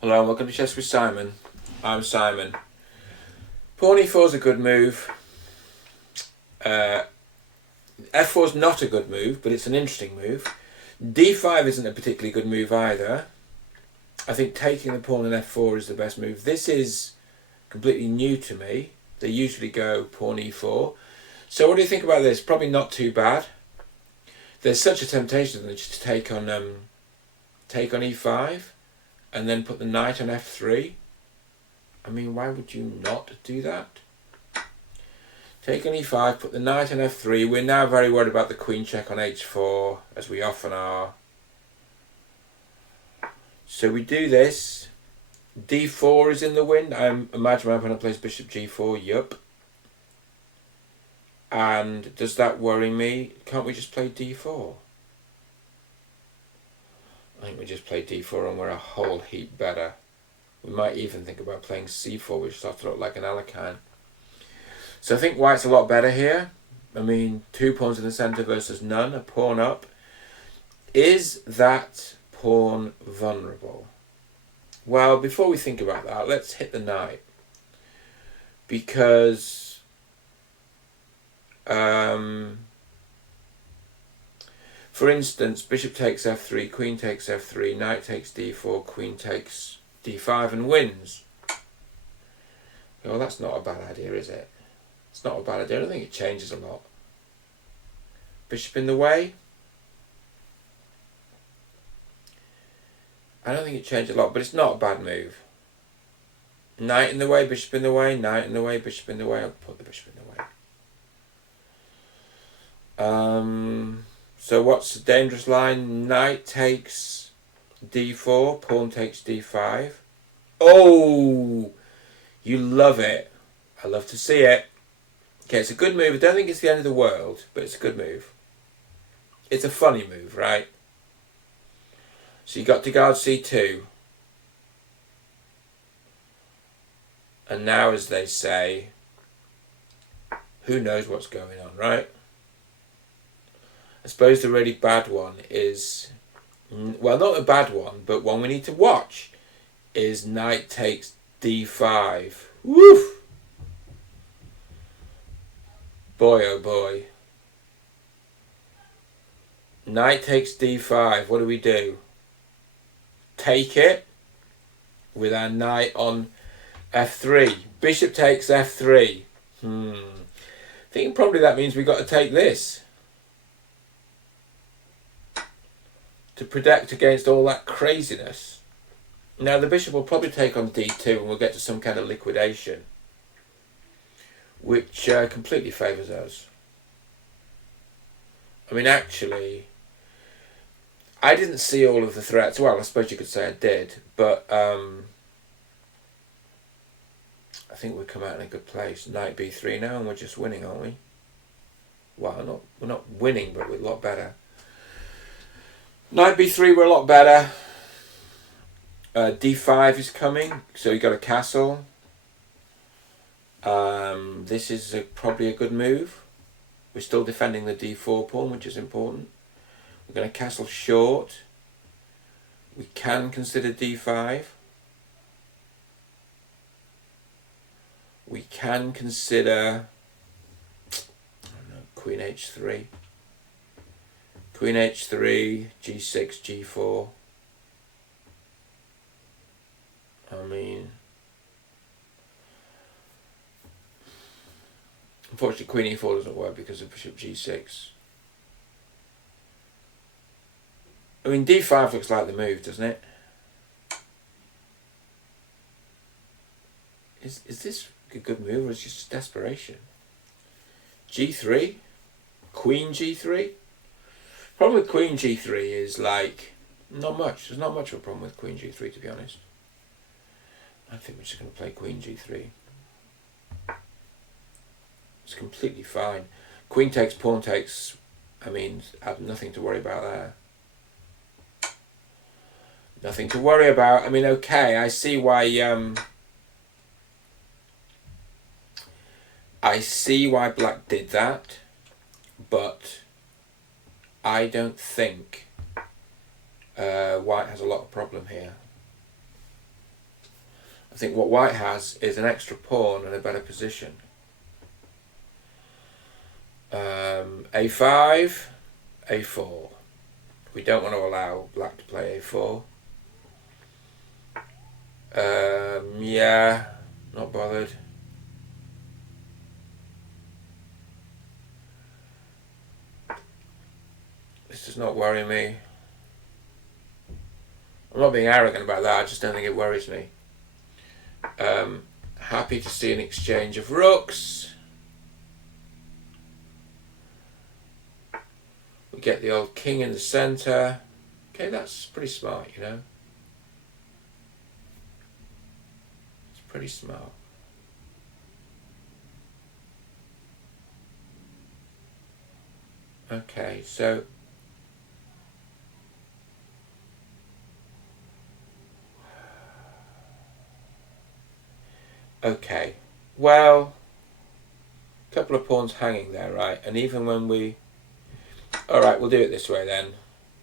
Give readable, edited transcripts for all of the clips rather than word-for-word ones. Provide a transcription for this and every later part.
Hello and welcome to Chess with Simon. I'm Simon. Pawn e4 is a good move. F4 is not a good move, but it's an interesting move. D5 isn't a particularly good move either. I think taking the pawn in F4 is the best move. This is completely new to me. They usually go pawn e4. So what do you think about this? Probably not too bad. There's such a temptation just to take on e5 and then put the knight on f3. I mean, why would you not do that? Take on e5, put the knight on f3. We're now very worried about the queen check on h4, as we often are. So we do this. d4 is in the wind. I imagine my opponent plays bishop g4. Yup. And does that worry me? Can't we just play d4? I think we just play d4 and we're a whole heap better. We might even think about playing c4, which starts to look like an Alekhine. So I think white's a lot better here. I mean, 2 pawns in the centre versus none, a pawn up. Is that pawn vulnerable? Well, before we think about that, let's hit the knight. Because for instance, bishop takes f3, queen takes f3, knight takes d4, queen takes d5 and wins. Well, that's not a bad idea, is it? It's not a bad idea. I don't think it changes a lot. Bishop in the way. I don't think it changes a lot, but it's not a bad move. Knight in the way, bishop in the way, knight in the way, bishop in the way. I'll put the bishop in the way. So what's the dangerous line? Knight takes d4, pawn takes d5. Oh, you love it. I love to see it. Okay, it's a good move. I don't think it's the end of the world, but it's a good move. It's a funny move, right? So you got to guard c2. And now, as they say, who knows what's going on, right? I suppose the really bad one is, well, not a bad one, but one we need to watch, is knight takes d5. Woof! Boy, oh boy. Knight takes d5. What do? Take it with our knight on f3. Bishop takes f3. I think probably that means we've got to take this to protect against all that craziness. Now the bishop will probably take on d2 and we'll get to some kind of liquidation, which completely favours us. I mean, actually, I didn't see all of the threats. Well, I suppose you could say I did, but I think we come out in a good place. Knight b3 now, and we're just winning, aren't we? Well, we're not winning, but we're a lot better. Knight b3, we're a lot better. d5 is coming, so you got a castle. This is probably a good move. We're still defending the d4 pawn, which is important. We're going to castle short. We can consider d5. We can consider, I don't know, queen h3. Queen h3, g6, g4. I mean, unfortunately queen e4 doesn't work because of bishop g6. I mean, d5 looks like the move, doesn't it? Is this a good move or is it just desperation? g3? Queen g3? Problem with queen g3 is like, not much. There's not much of a problem with queen g3, to be honest. I think we're just going to play queen g3. It's completely fine. Queen takes, pawn takes. I mean, I have nothing to worry about there. Nothing to worry about. I mean, okay, I see why black did that, but I don't think white has a lot of problem here. I think what white has is an extra pawn and a better position. A5, A4. We don't want to allow black to play A4. Yeah, not bothered. This does not worry me. I'm not being arrogant about that, I just don't think it worries me. Happy to see an exchange of rooks. We get the old king in the centre. Okay, that's pretty smart, you know. It's pretty smart. Okay, so okay, well, a couple of pawns hanging there, right? And even when we... Alright, we'll do it this way then.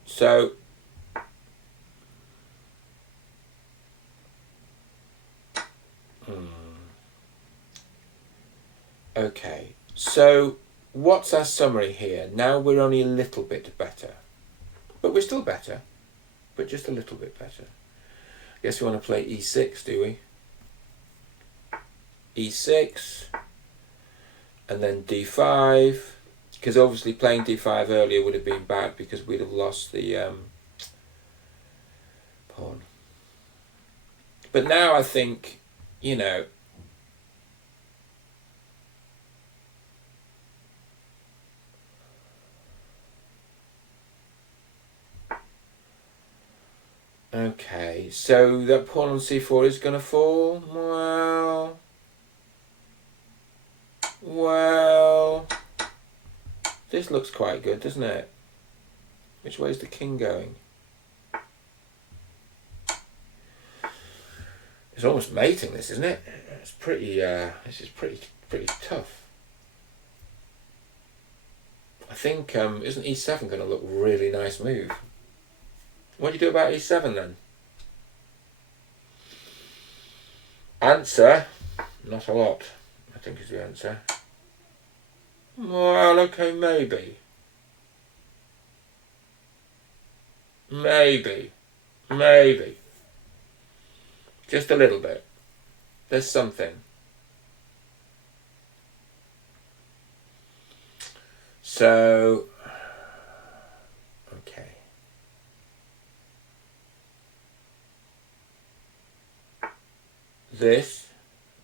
So... Okay, so what's our summary here? Now we're only a little bit better. But we're still better. But just a little bit better. Guess we want to play E6, do we? E6, and then D5, because obviously playing D5 earlier would have been bad because we'd have lost the pawn. But now I think, you know, okay, so that pawn on C4 is going to fall? Well, this looks quite good, doesn't it? Which way is the king going? It's almost mating, this, isn't it? It's pretty. This is pretty tough. I think isn't E7 going to look a really nice move? What do you do about E7 then? Answer: not a lot, I think is the answer. Well, okay, maybe. Just a little bit. There's something. So, okay. This,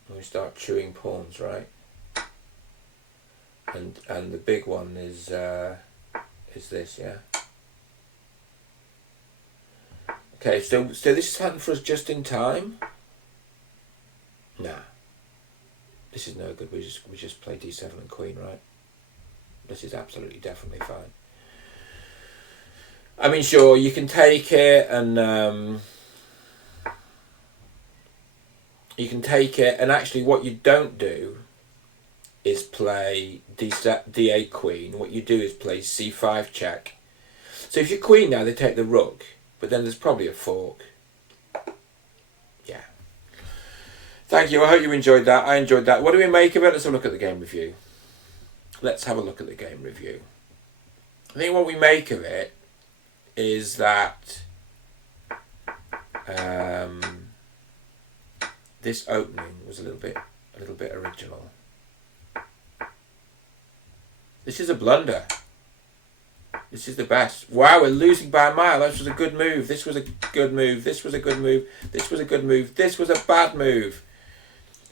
we start chewing pawns, right? And the big one is this, yeah. Okay, so this is happening for us just in time. Nah, this is no good. We just play D7 and Queen, right? This is absolutely definitely fine. I mean, sure, you can take it and actually what you don't do is play D8 Queen. What you do is play C5 check. So if you're Queen now, they take the rook, but then there's probably a fork. Yeah. Thank you. I hope you enjoyed that. I enjoyed that. What do we make of it? Let's have a look at the game review. Let's have a look at the game review. I think what we make of it is that this opening was a little bit original. This is a blunder. This is the best. Wow, we're losing by a mile. This was a good move. This was a good move. This was a good move. This was a good move. This was a bad move.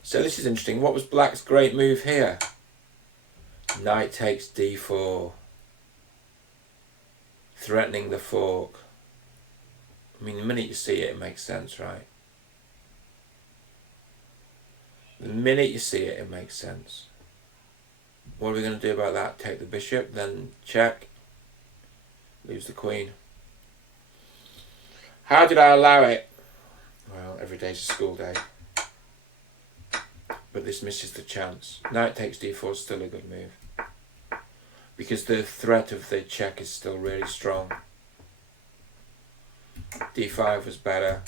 So this is interesting. What was black's great move here? Knight takes D4. Threatening the fork. I mean, the minute you see it, it makes sense, right? The minute you see it, it makes sense. What are we going to do about that? Take the bishop, then check. Lose the queen. How did I allow it? Well, every day's a school day. But this misses the chance. Knight takes D4 is still a good move. Because the threat of the check is still really strong. D5 was better.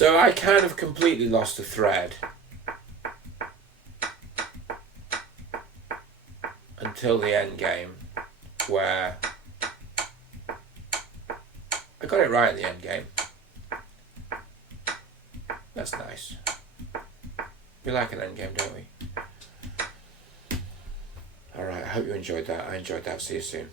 So I kind of completely lost the thread until the end game, where I got it right at the end game. That's nice. We like an end game, don't we? Alright, I hope you enjoyed that. I enjoyed that. See you soon.